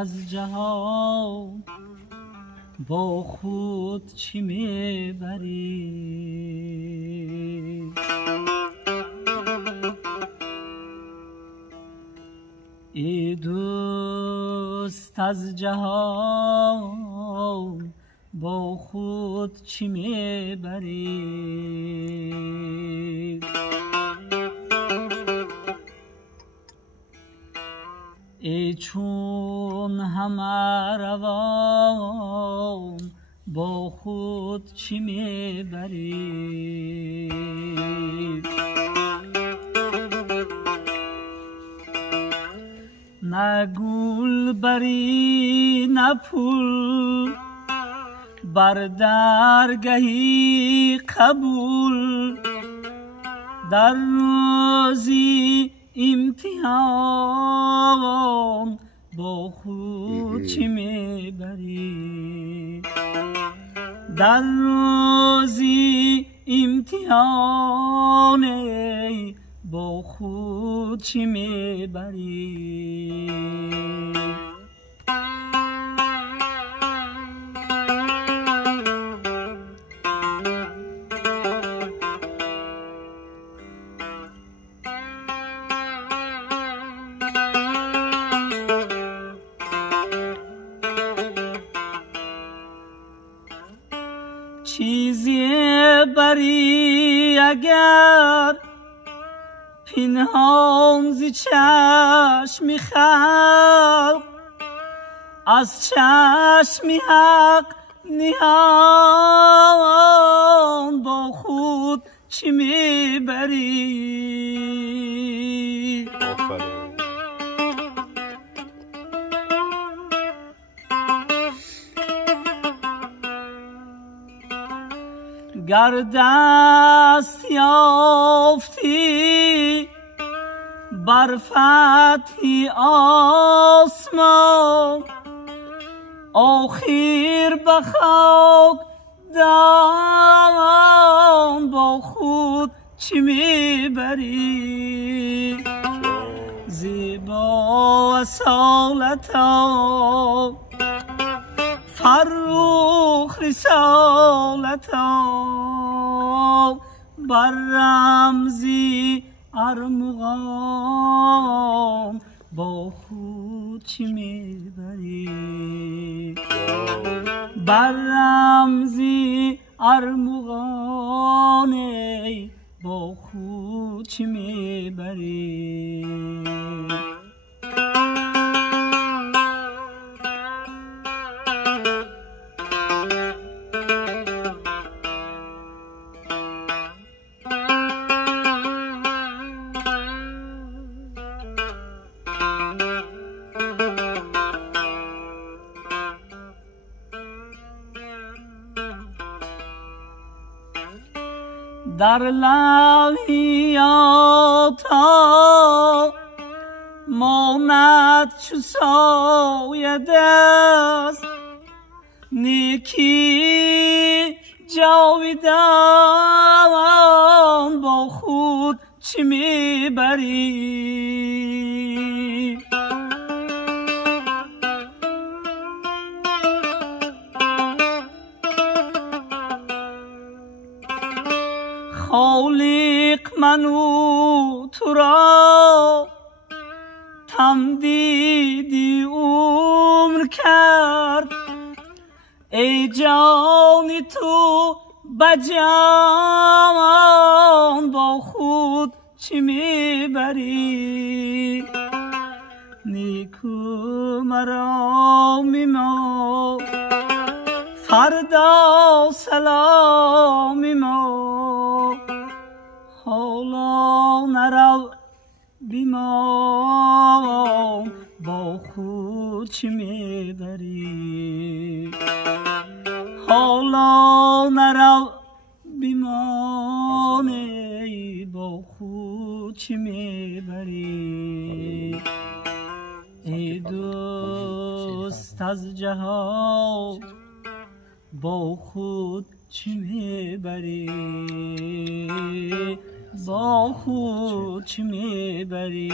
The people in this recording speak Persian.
از جهان با خود چی میبری؟ ای دوست از جهان با خود چی میبری؟ ای چون همه روان با خود چی میبری؟ نه گل بری نه پول بر درگهی قبول، در روزی امتحان با خود چی میبری؟ در روزی امتحان با خود چی میبری؟ چیزی بری اگر پنهان ز چشم خلق، از چشم حق نهان با خود چی میبری؟ گر دست یافتی بر فتح آسمان، آخر به خاک دان با خود چی میبری؟ زیبا اصالتا فرخ رسالتا بر رمزی ارمغان با خود چی میبری؟ بر رمزی ارمغان با خود چی میبری؟ در لوحیاتا ماند چو سایه دست، نیکی جاویدان با خود چی میبری؟ خالق منو تو را تمدیدی عمر کرد، ای جان تو بجان با خود چی میبری؟ نیکو مرا میما فردا سلام ما، حالا نرو بیما با خود چی میبری؟ حالا نرو بیمانه با خود چی میبری؟ ای دوست از جهان با خود چی میبری؟ با خود چی میبری؟